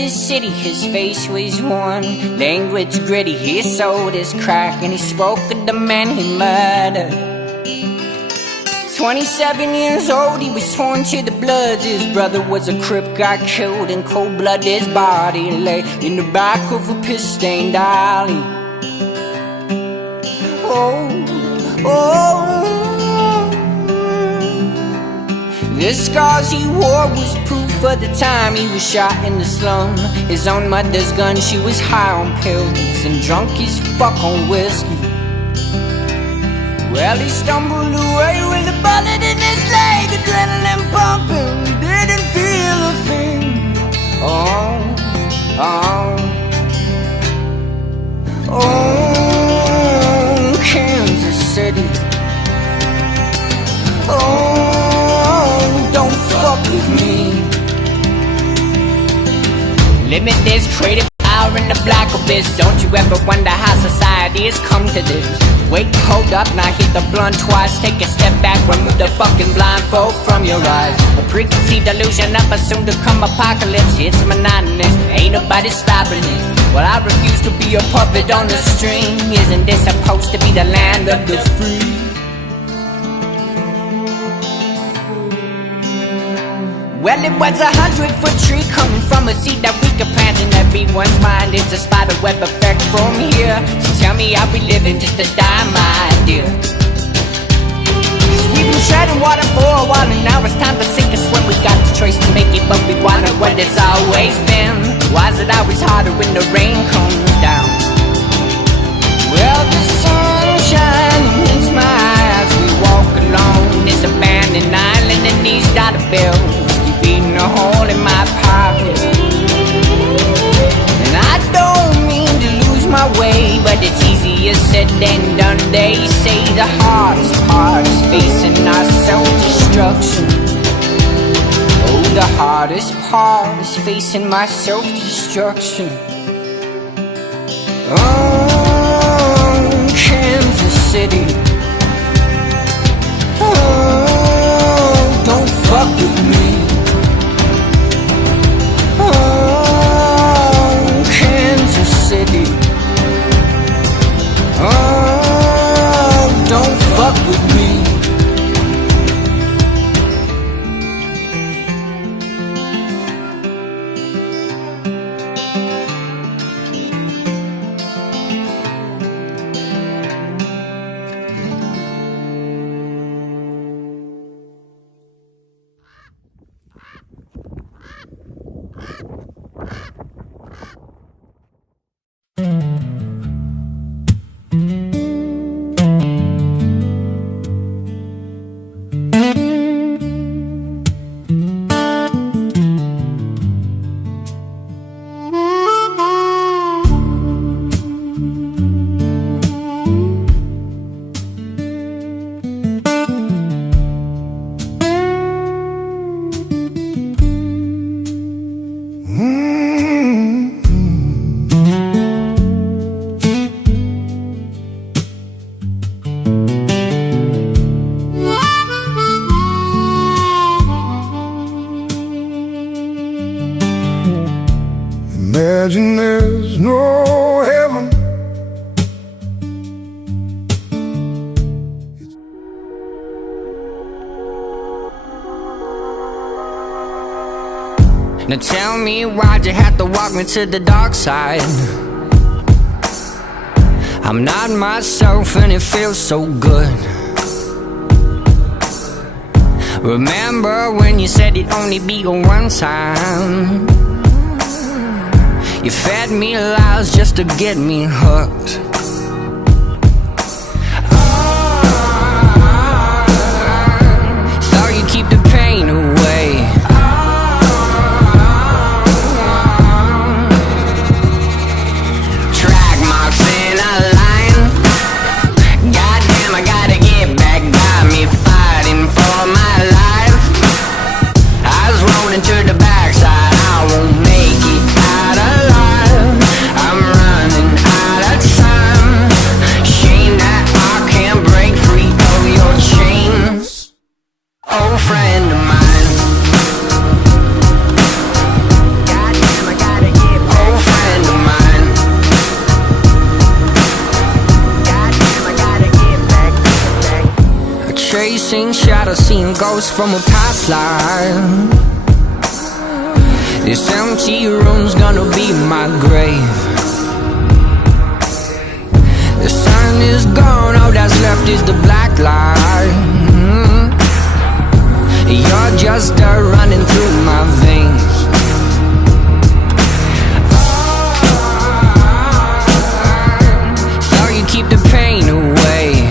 Kansas City, his face was worn, language gritty, he sold his crack, and he spoke of the man he murdered. 27 years old, he was torn to the bloods. His brother was a Crip, got killed in cold blood. His body lay in the back of a piss-stained alley. The scars he wore was proof of the time he was shot in the slum. His own mother's gun, she was high on pills and drunk as fuck on whiskey. Well, he stumbled away with a bullet in his leg, adrenaline pumping, didn't feel a thing. Kansas City. Don't fuck with me. Limitless creative power in the black abyss. Don't you ever wonder how society has come to this? Wait, hold up, now hit the blunt twice. Take a step back, remove the fucking blindfold from your eyes. A preconceived illusion of a soon-to-come apocalypse. It's monotonous, ain't nobody stopping it. Well, I refuse to be a puppet on the string. Isn't this supposed to be the land of the free? Well, it was 100-foot tree coming from a seed that we could plant in everyone's mind. It's a spiderweb effect from here. So tell me, are we living just to die, my dear? We've been shedding water for a while, and now it's time to sink us when we got the choice to make it, but we wanted what it's always been. Why is it always harder when the rain comes down? Well, the sunshine hits my eyes. We walk along this abandoned island, and these dollar bills beating a hole in my pocket. And I don't mean to lose my way, but it's easier said than done. They say the hardest part is facing our self-destruction. Oh, the hardest part is facing my self-destruction. Kansas City. Don't fuck with me. Kansas City. Don't fuck with me. Imagine there's no heaven. Now tell me, why'd you have to walk me to the dark side? I'm not myself and it feels so good. Remember when you said it'd only be a one time? You fed me lies just to get me hooked. Thought you'd keep the pain away. Track marks in a line. Goddamn, I gotta get back. Got me fighting for my life. I was rolling to the backside. I won't make it out alive. I'm running out of time. Seen shadows, seen ghosts from a past life. This empty room's gonna be my grave. The sun is gone, all that's left is the black light. You're just dirt running through my veins. So you keep the pain away.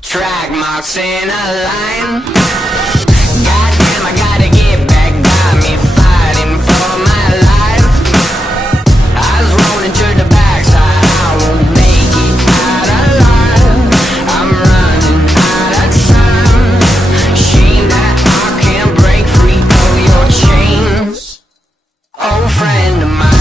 Track marks in a line. Goddamn, I gotta get back. Got me fighting for my life. I was rolling to the backside. I won't make it out alive. I'm running out of time. Shame that I can't break free of your chains. Oh, friend of mine.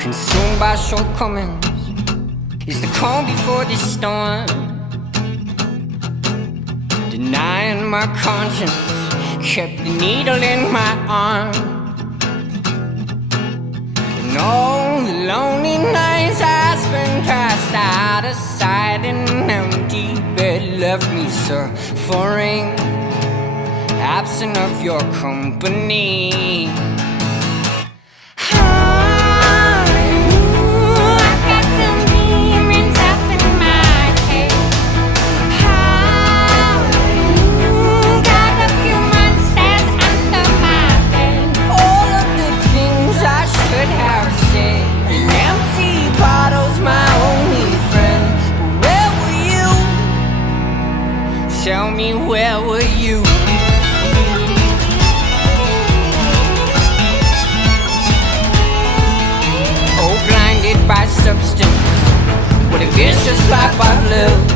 Consumed by shortcomings is the calm before the storm. Denying my conscience kept the needle in my arm. And all the lonely nights I spent passed out of sight in an empty bed left me suffering, absent of your company. Tell me, where were you? Oh, blinded by substance, what a vicious life I've lived.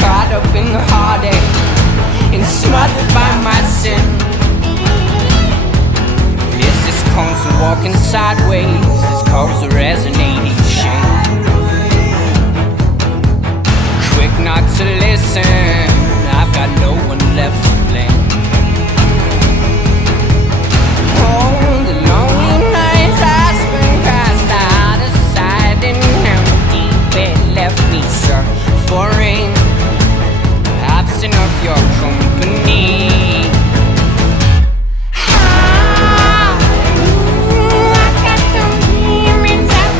Caught up in the heartache and smothered by my sin. Is this constant walking sideways? This cause a resonating shame. Quick not to listen, I've got no one left to blame. Oh, the lonely nights I spent passed out of sight in an empty bed left me suffering, absent of your company. I got the memories up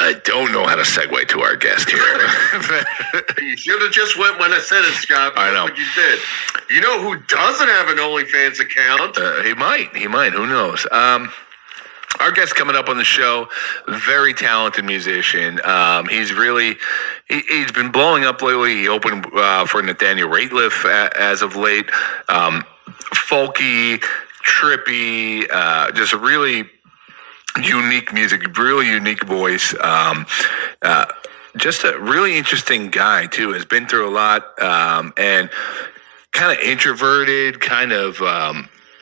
I don't know how to segue to our guest here. You should have just went when I said it, Scott. I know. What you did. You know who doesn't have an OnlyFans account? He might. Who knows? Our guest coming up on the show, very talented musician. He's been blowing up lately. He opened for Nathaniel Rateliff as of late. Folky, trippy, just really unique music, really unique voice. Just a really interesting guy too. Has been through a lot, and kind of introverted, kind of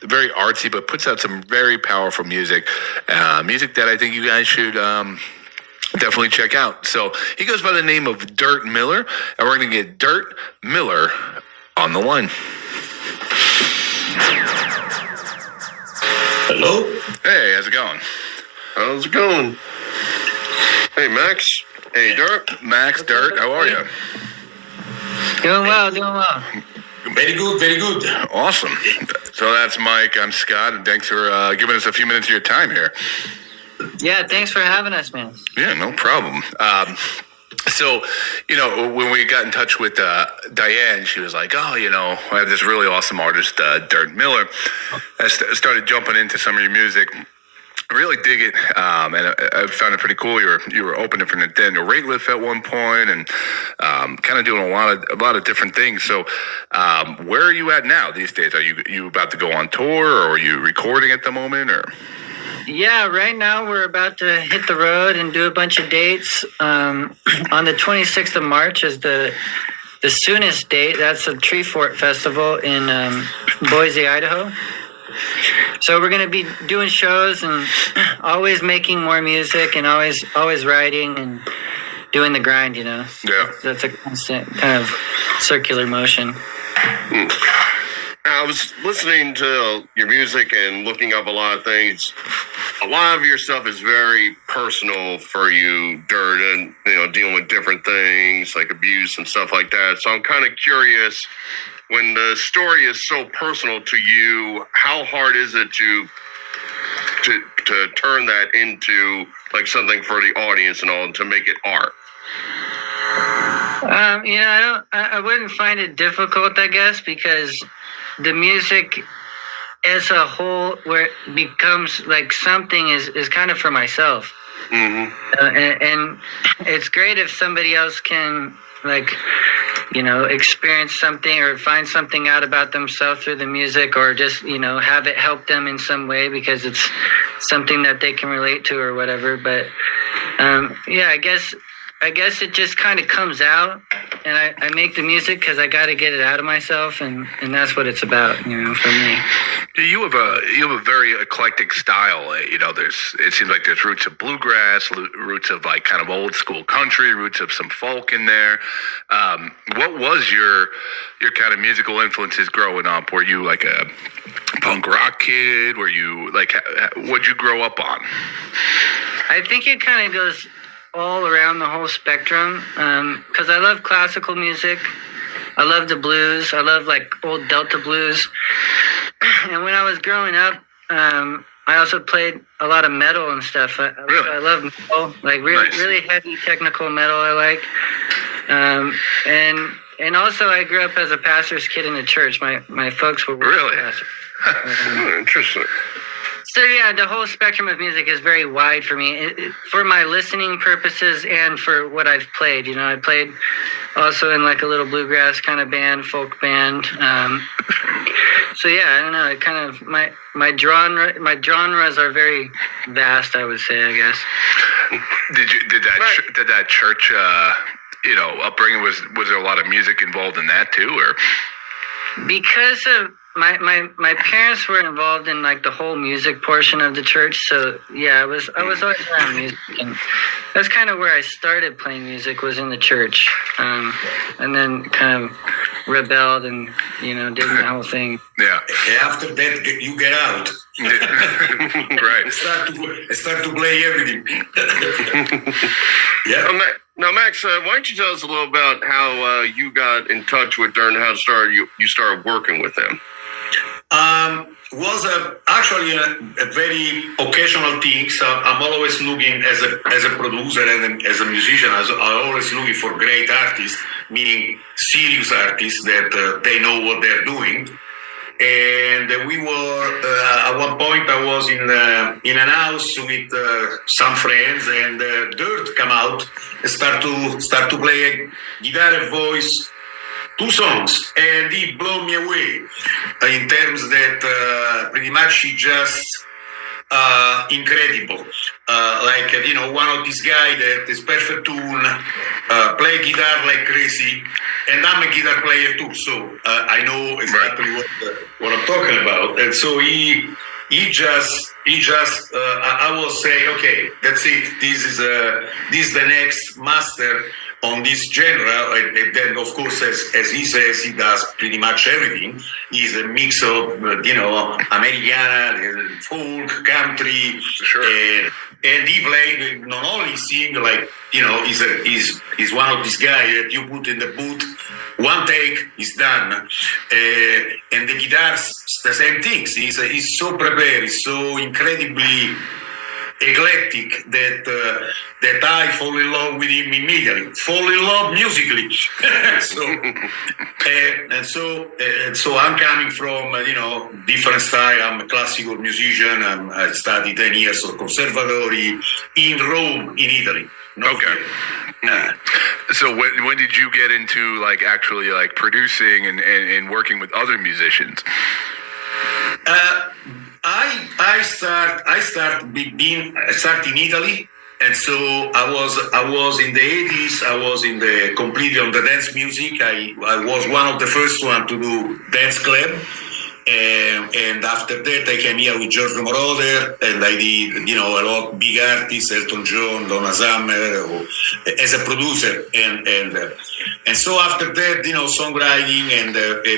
very artsy, but puts out some very powerful music. Music that I think you guys should definitely check out. So he goes by the name of Dirt Miller, and we're going to get Dirt Miller on the line. Hello? Hey, how's it going? How's it going? Hey, Max. Hey, Dirt. Max, Dirt, how are you? Doing well. Very good. Awesome. So that's Mike. I'm Scott, and thanks for giving us a few minutes of your time here. Yeah, thanks for having us, man. Yeah, no problem. So, when we got in touch with Diane, she was like, I have this really awesome artist, Dirt Miller. I started jumping into some of your music. I really dig it, and I found it pretty cool. You were opening for Nathaniel Rateliff at one point, and kind of doing a lot of different things. So, where are you at now these days? Are you about to go on tour, or are you recording at the moment, or? Yeah, right now we're about to hit the road and do a bunch of dates. On the 26th of March is the soonest date. That's a Tree Fort Festival in Boise, Idaho. So we're going to be doing shows and always making more music and always writing and doing the grind, Yeah. That's a constant kind of circular motion. I was listening to your music and looking up a lot of things. A lot of your stuff is very personal for you, Dirt, and dealing with different things like abuse and stuff like that. So I'm kind of curious, when the story is so personal to you, how hard is it to turn that into like something for the audience and all, to make it art? I wouldn't find it difficult, I guess, because the music as a whole, where it becomes like something is kind of for myself. Mm-hmm. And it's great if somebody else can experience something or find something out about themselves through the music, or just, have it help them in some way because it's something that they can relate to or whatever. But I guess it just kind of comes out, and I make the music because I got to get it out of myself, and that's what it's about, for me. You have a very eclectic style. It seems like there's roots of bluegrass, roots of like kind of old school country, roots of some folk in there. What was your kind of musical influences growing up? Were you like a punk rock kid? Were you like, what'd you grow up on? I think it kind of goes all around the whole spectrum, because I love classical music. I love the blues. I love like old Delta blues. And when I was growing up, I also played a lot of metal and stuff. Really? I love metal, like really heavy technical metal I like. And also I grew up as a pastor's kid in the church. My folks were really pastors. Interesting. So yeah, the whole spectrum of music is very wide for me, for my listening purposes and for what I've played. I played also in like a little bluegrass kind of band, folk band. So yeah, I don't know. It kind of my genres are very vast, I would say, I guess. Did that church upbringing, was there a lot of music involved in that too, or? Because of my parents were involved in like the whole music portion of the church, so yeah, I was always around music, and that's kind of where I started playing music, was in the church, and then kind of rebelled and did the whole thing. Yeah. After that, you get out. Right. Start to play everything. Yeah. Now, Max, why don't you tell us a little about how you got in touch with Dirt and how you started working with him? Was actually a very occasional things. I'm always looking as a producer and as a musician. I'm always looking for great artists, meaning serious artists that they know what they're doing. And we were at one point I was in an house with some friends, and Dirt come out and start to play a guitar and voice, 2 songs, and he blew me away in terms that pretty much he just incredible. Like one of these guys that is perfect tune, play guitar like crazy, and I'm a guitar player too, so I know exactly what I'm talking about. And so he just I will say, okay, that's it. This is the next master on this genre. And then of course, as he says, he does pretty much everything. He's a mix of Americana, folk, country, Sure. and he played not only sing, like he's one of these guys that you put in the booth, one take is done, and the guitars the same things. He's so prepared, he's so incredibly eclectic that I fall in love with him immediately. Fall in love musically. So I'm coming from different style. I'm a classical musician. I studied 10 years of conservatory in Rome, in Italy. Okay. So when did you get into actually producing and working with other musicians? I start in Italy, and so I was in the 80s. I was completely on the dance music. I was one of the first one to do dance club, and after that I came here with Giorgio Moroder, and I did a lot big artists, Elton John, Donna Summer, as a producer, and so after that songwriting, and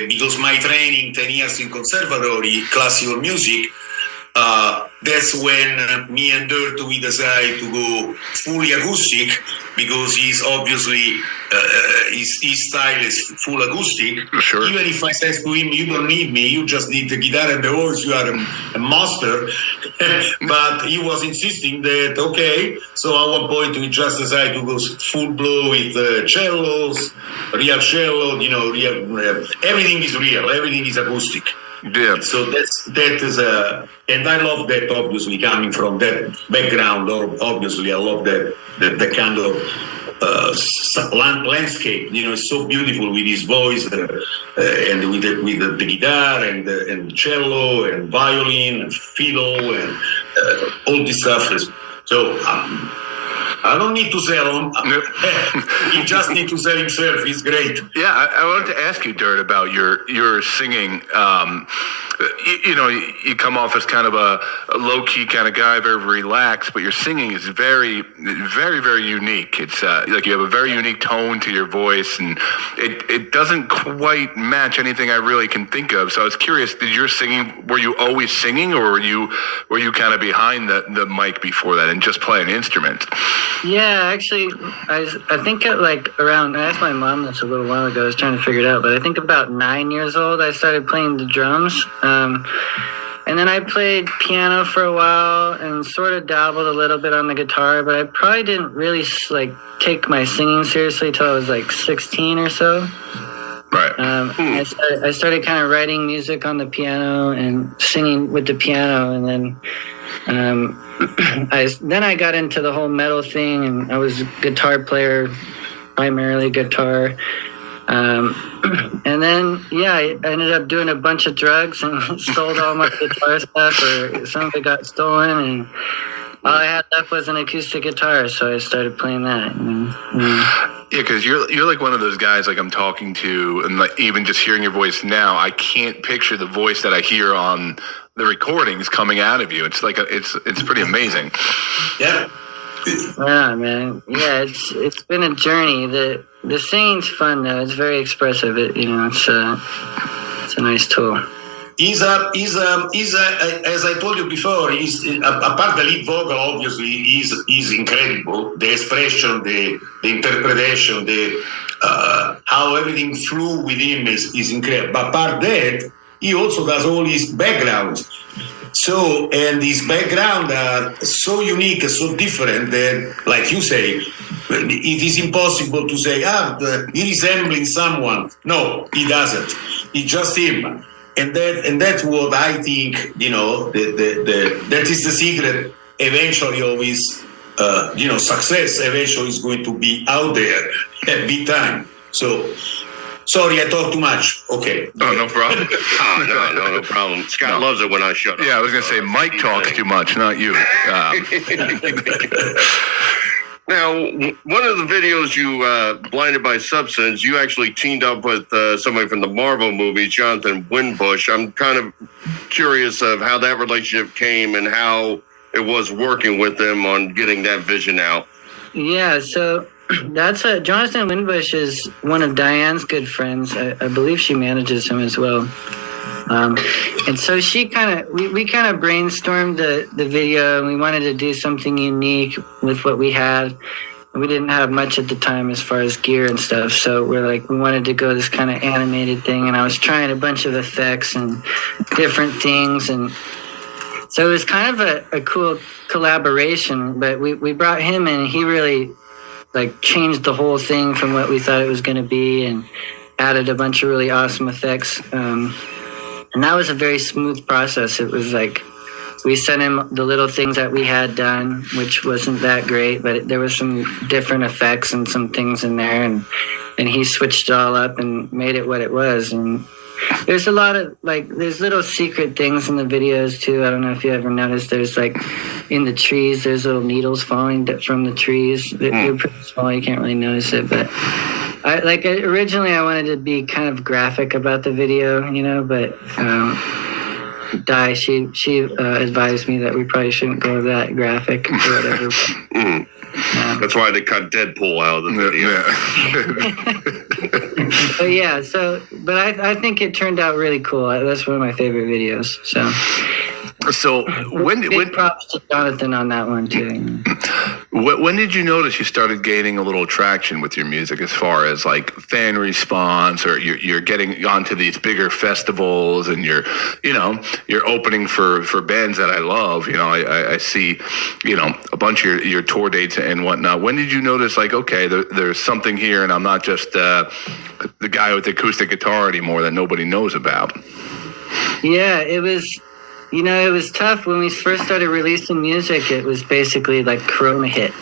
because my training 10 years in conservatory classical music. That's when me and Dirt, we decided to go fully acoustic, because he's obviously his style is full acoustic. Sure. Even if I says to him, you don't need me, you just need the guitar and the voice, you are a master. But he was insisting that, okay, so at one point we just decided to go full blow with cellos, real cello, everything is real, everything is acoustic. Yeah. So that is and I love that, obviously, coming from that background. Obviously, I love that kind of landscape. It's so beautiful with his voice and with the guitar and cello and violin and fiddle and all this stuff. So I don't need to sell him. He just needs to sell himself. He's great. Yeah, I wanted to ask you, Dirt, about your singing. You come off as kind of a low-key kind of guy, very relaxed, but your singing is very, very, very unique. It's you have a very unique tone to your voice, and it doesn't quite match anything I really can think of. So I was curious, were you always singing, or were you kind of behind the mic before that and just playing instruments? Yeah, actually, I think at around, I asked my mom this a little while ago, I was trying to figure it out, but I think about 9 years old, I started playing the drums. And then I played piano for a while and sort of dabbled a little bit on the guitar, but I probably didn't really take my singing seriously till I was 16 or so. Right. I started kind of writing music on the piano and singing with the piano, and then I got into the whole metal thing, and I was a guitar player, primarily guitar. And then, I ended up doing a bunch of drugs and sold all my guitar stuff, or some of it got stolen, and all I had left was an acoustic guitar, so I started playing that. Yeah, because you're like one of those guys I'm talking to, and even just hearing your voice now, I can't picture the voice that I hear on the recordings coming out of you. It's it's pretty amazing. Yeah. Yeah, man. Yeah, it's been a journey. The singing's fun though. It's very expressive. It's a nice tool. He's as I told you before, he's apart the lead vocal, obviously, is incredible. The expression, the interpretation, how everything flew with him is incredible. But apart that, he also does all his backgrounds. So, and his background are so unique, so different that, like you say, it is impossible to say, he resembling someone. No, he doesn't. It's just him. And that's what I think, that is the secret eventually of his, success eventually is going to be out there at big time. So, sorry, I talk too much. Okay. Oh, no problem. No problem. Scott loves it when I shut up. Yeah, I was going to say Mike talks too much, not you. Now, one of the videos you, Blinded by Substance, you actually teamed up with somebody from the Marvel movies, Jonathan Winbush. I'm kind of curious of how that relationship came and how it was working with them on getting that vision out. Yeah, so that's Jonathan Winbush is one of Diane's good friends. I believe she manages him as well. And so we kind of brainstormed the video, and we wanted to do something unique with what we had. We didn't have much at the time as far as gear and stuff, so we wanted to go this kind of animated thing, and I was trying a bunch of effects and different things, and so it was kind of a cool collaboration. But we brought him in, and he really changed the whole thing from what we thought it was going to be, and added a bunch of really awesome effects. And that was a very smooth process. It was we sent him the little things that we had done, which wasn't that great, but there was some different effects and some things in there, and he switched it all up and made it what it was. And there's a lot of there's little secret things in the videos too. I don't know if you ever noticed. There's in the trees, there's little needles falling from the trees. They're pretty small. You can't really notice it, but originally I wanted to be kind of graphic about the video, but Di, she advised me that we probably shouldn't go that graphic or whatever. That's why they cut Deadpool out of the video. But I think it turned out really cool. That's one of my favorite videos. So big props to Jonathan on that one too. When did you notice you started gaining a little traction with your music, as far as fan response, or you're getting onto these bigger festivals, and you're opening for bands that I love? I see, a bunch of your tour dates and whatnot. When did you notice okay, there's something here, and I'm not just the guy with the acoustic guitar anymore that nobody knows about? Yeah, it was. It was tough when we first started releasing music. It was basically Corona hit,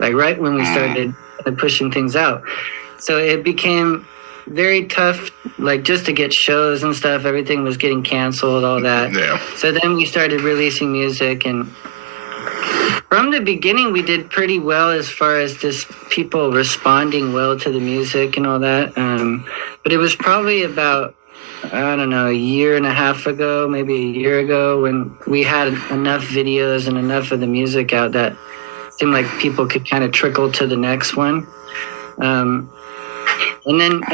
right when we started pushing things out. So it became very tough, just to get shows and stuff. Everything was getting canceled, all that. Yeah. So then we started releasing music, and from the beginning we did pretty well as far as just people responding well to the music and all that. But it was probably about, I don't know, a year and a half ago, maybe a year ago, when we had enough videos and enough of the music out that seemed like people could kind of trickle to the next one. And then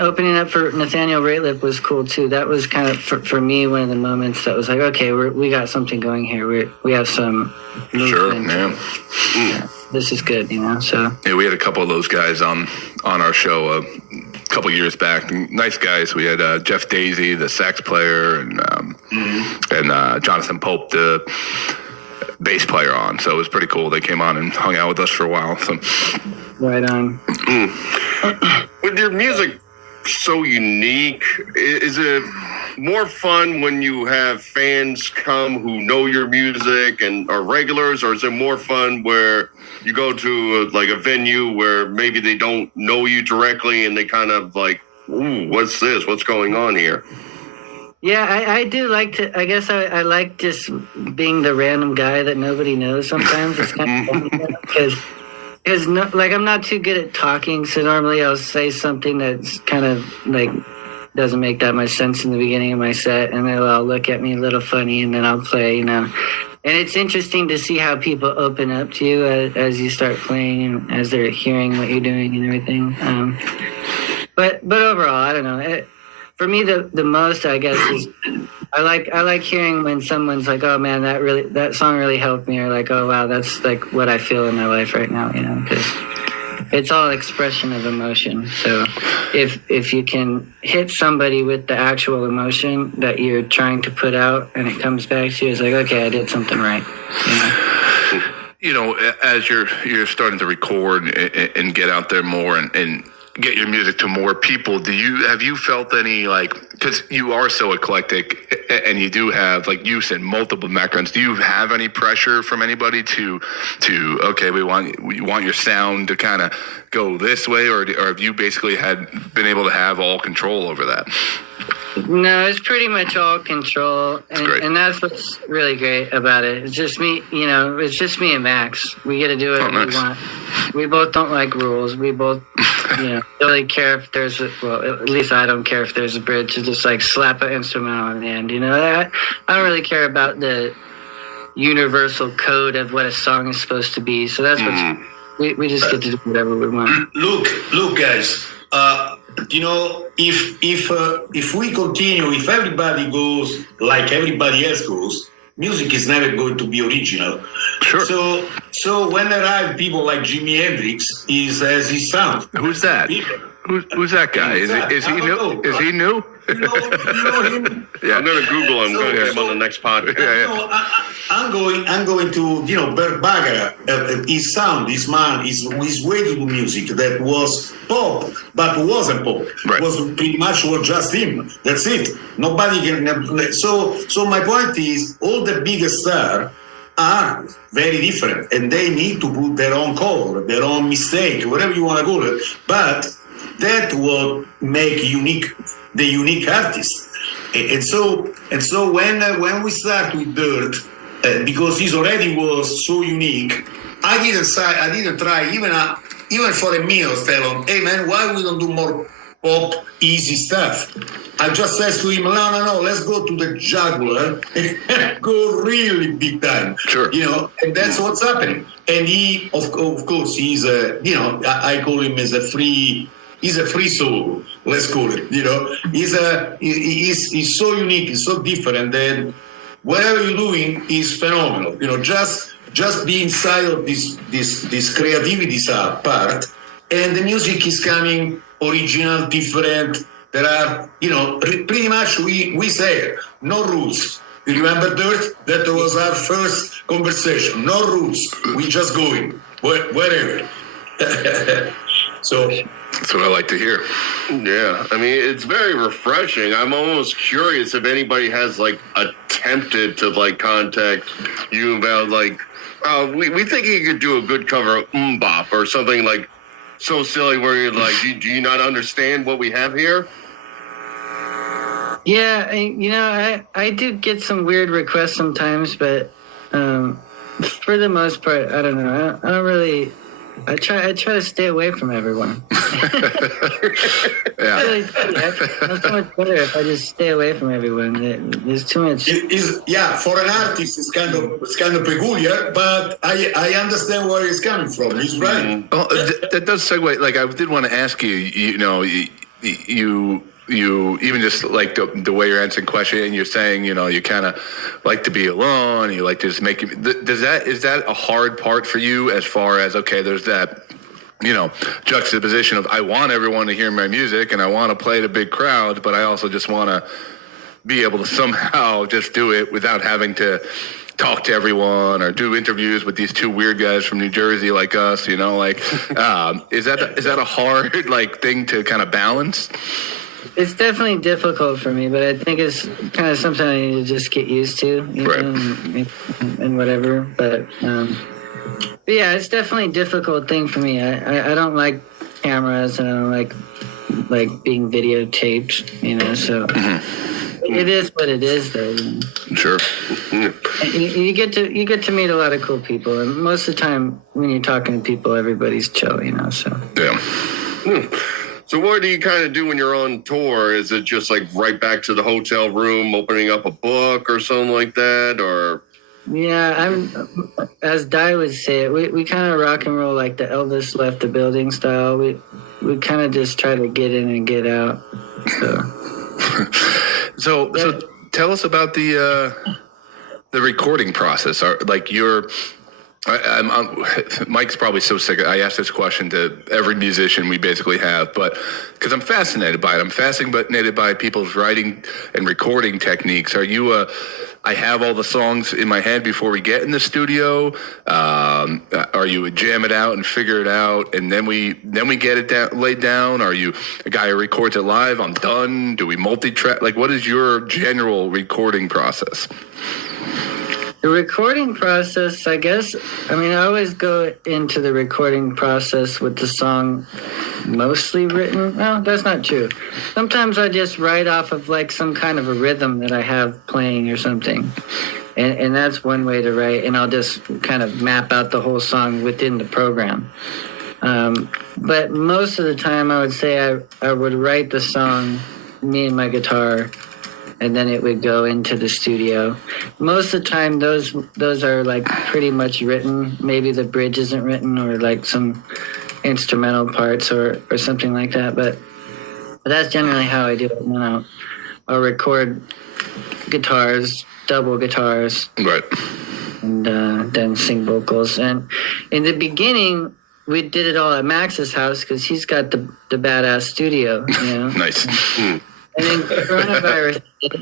opening up for Nathaniel Rateliff was cool too. That was kind of for me one of the moments that was okay, we got something going here. We have some movement. Sure, man. Yeah, this is good, So yeah, we had a couple of those guys on our show a couple years back. Nice guys. We had Jeff Daisy, the sax player, and Jonathan Pope, the bass player, on. So it was pretty cool. They came on and hung out with us for a while. So right on. With your music so unique, is it more fun when you have fans come who know your music and are regulars, or is it more fun where you go to a venue where maybe they don't know you directly and they kind of ooh, what's this? What's going on here? Yeah, I do like to. I guess I like just being the random guy that nobody knows. Sometimes it's kind of funny because I'm not too good at talking, so normally I'll say something that's kind of doesn't make that much sense in the beginning of my set, and they'll all look at me a little funny, and then I'll play, And it's interesting to see how people open up to you as you start playing and as they're hearing what you're doing and everything. But overall, I don't know. For me, the most, I guess, is I like hearing when someone's oh man, that song really helped me, or oh wow, that's what I feel in my life right now, because it's all expression of emotion. So if you can hit somebody with the actual emotion that you're trying to put out and it comes back to you, it's like, okay, I did something right. As you're starting to record and get out there more and get your music to more people, have you felt any, like, because you are so eclectic and you do have, like you said, multiple backgrounds, do you have any pressure from anybody to okay, we want your sound to kind of go this way, or have you basically been able to have all control over that? No, it's pretty much all control, and that's what's really great about it. It's just me, it's just me and Max. We get to do whatever we want. We both don't like rules. We both, don't really care if there's at least I don't care if there's a bridge to just like slap an instrumental on the end. I don't really care about the universal code of what a song is supposed to be. So that's what we just get to do whatever we want. Look, guys. If we continue, if everybody goes like everybody else goes, music is never going to be original. Sure. So when arrive people like Jimi Hendrix, has his sound. Who's that? Who's that guy? Is he new? Is he new? You know him? Yeah. I'm going to Google him. I'm going to get him on the next podcast. No, I'm going to Bert Bacharach. His sound, his way to do music that was pop, but wasn't pop. Right. Was pretty much was just him. That's it. Nobody can. So my point is, all the biggest stars are very different, and they need to put their own color, their own mistake, whatever you want to call it. But that will make the unique artist. And so when we start with Dirt, because he already was so unique, I didn't try even for a minute tell him, hey man, why we don't do more pop easy stuff? I just said to him, no, let's go to the jugular and go really big time. Sure. And that's what's happening. And he, of course, he's I call him as he's a free soul, let's call it. He's so unique, he's so different that whatever you're doing is phenomenal. Just be inside of this creativity part, and the music is coming original, different. There are, pretty much we say no rules. You remember Dirt? That was our first conversation. No rules. We just going wherever. So that's what I like to hear. Yeah, I mean, it's very refreshing. I'm almost curious if anybody has attempted to contact you about we think you could do a good cover of Bop or something so silly where you're like, do you not understand what we have here? Yeah, I do get some weird requests sometimes, but for the most part, I don't know. I don't really. I try to stay away from everyone. Yeah. It's so much better if I just stay away from everyone. There's too much. For an artist, it's kind of peculiar, but I understand where he's coming from. He's right. Well, that does segue. I did want to ask you. You even just the way you're answering question, and you're saying you kind of like to be alone, and you like to just make is that a hard part for you as far as there's that juxtaposition of I want everyone to hear my music and I want to play to big crowds, but I also just want to be able to somehow just do it without having to talk to everyone or do interviews with these two weird guys from New Jersey like us, is that a hard thing to kind of balance? It's definitely difficult for me, but I think it's kind of something I need to just get used to, and whatever. But yeah, it's definitely a difficult thing for me. I don't like cameras, and I don't like being videotaped, So it is what it is, though. Sure. You get to meet a lot of cool people, and most of the time when you're talking to people, everybody's chill, So yeah. So what do you kind of do when you're on tour? Is it just right back to the hotel room, opening up a book or something like that, or? Yeah, as Di would say it, we kind of rock and roll like the Elvis left the building style. We kind of just try to get in and get out. So tell us about the recording process. Mike's probably so sick. I ask this question to every musician we basically have, but because I'm fascinated by it. I'm fascinated by people's writing and recording techniques. Are you I have all the songs in my head before we get in the studio. Are you a jam it out and figure it out, and then we get it laid down? Are you a guy who records it live? I'm done. Do we multi-track? Like, what is your general recording process? The recording process, I guess, I mean, I always go into the recording process with the song mostly written. Well, that's not true. Sometimes I just write off of like some kind of a rhythm that I have playing or something. And that's one way to write. And I'll just kind of map out the whole song within the program. But most of the time I would say I would write the song, me and my guitar, and then it would go into the studio. Most of the time, those are like pretty much written. Maybe the bridge isn't written, or like some instrumental parts, or something like that. But that's generally how I do it. You know, I'll record guitars, double guitars, right, and then sing vocals. And in the beginning, we did it all at Max's house because he's got the badass studio. You know, nice. And then coronavirus hit,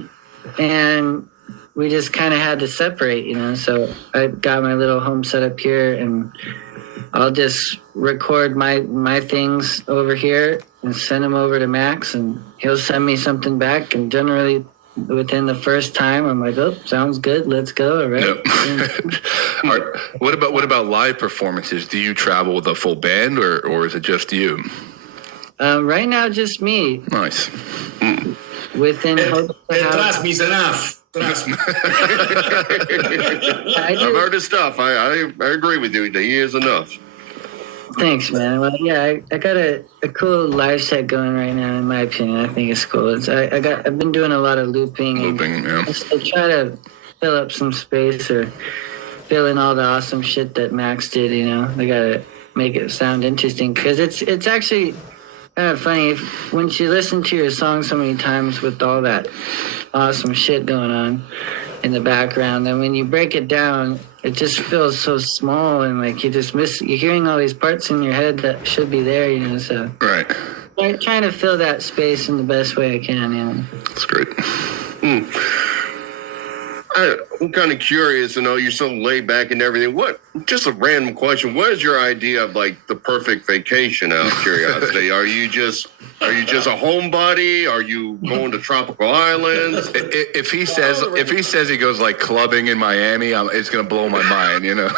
and we just kind of had to separate, you know. So I got my little home set up here, and I'll just record my things over here and send them over to Max, and he'll send me something back. And generally, within the first time, I'm like, "Oh, sounds good. Let's go." All right. Yep. What about live performances? Do you travel with a full band, or is it just you? Right now, just me. Nice. Within trust me is enough. Trust me. I've heard his stuff. I agree with you. He is enough. Thanks, man. Well, yeah, I got a cool live set going right now. In my opinion, I think it's cool. I've been doing a lot of looping. Yeah. I try to fill up some space or fill in all the awesome shit that Max did. You know, I gotta make it sound interesting because it's actually kind of funny when you listen to your song so many times with all that awesome shit going on in the background. Then when you break it down, it just feels so small, and like you're hearing all these parts in your head that should be there, you know. So right, I'm trying to fill that space in the best way I can. You know, that's great. I'm kind of curious to know, you're so laid back and everything. Just a random question. What is your idea of like the perfect vacation, out of curiosity? Are you just a homebody? Are you going to tropical islands? If he says he goes like clubbing in Miami, it's gonna blow my mind, you know.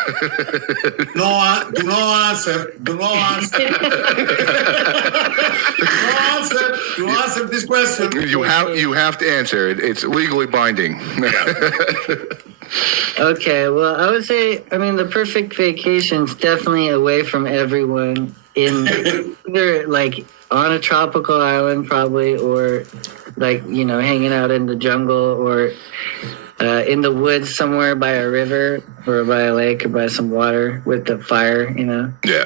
No, do not answer. Do not answer. Do not answer this question. You have to answer it. It's legally binding. Okay, well, I would say, I mean, the perfect vacation's definitely away from everyone, in either like on a tropical island probably, or like, you know, hanging out in the jungle, or in the woods somewhere by a river or by a lake or by some water with the fire, you know. Yeah,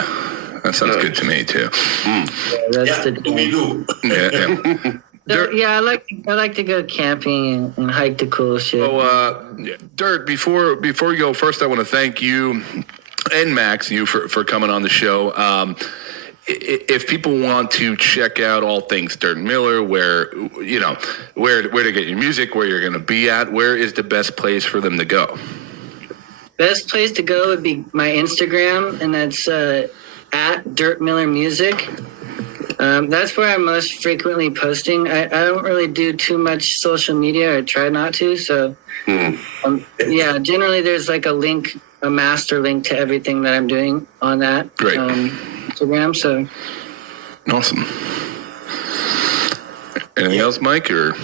that sounds good to me too. Yeah, that's to me too. Yeah. So, yeah, I like to go camping and hike the cool shit. So, Dirt, before you go, first I want to thank you and Max, for coming on the show. If people want to check out all things Dirt Miller, where to get your music, where you're going to be at, where is the best place for them to go? Best place to go would be my Instagram, and that's at Dirt Miller Music. That's where I'm most frequently posting. I don't really do too much social media. I try not to. So, yeah, generally there's like a master link to everything that I'm doing on that. Great. Instagram. So awesome. Anything else, Mike? Or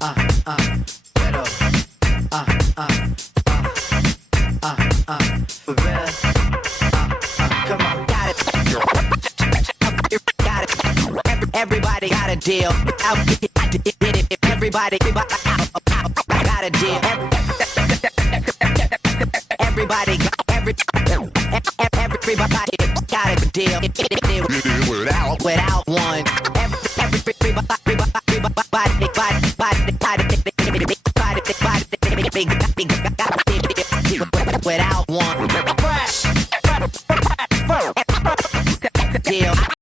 For real. Come on, got it. Got it. Everybody got a deal. Everybody got a deal. Everybody got a deal. Without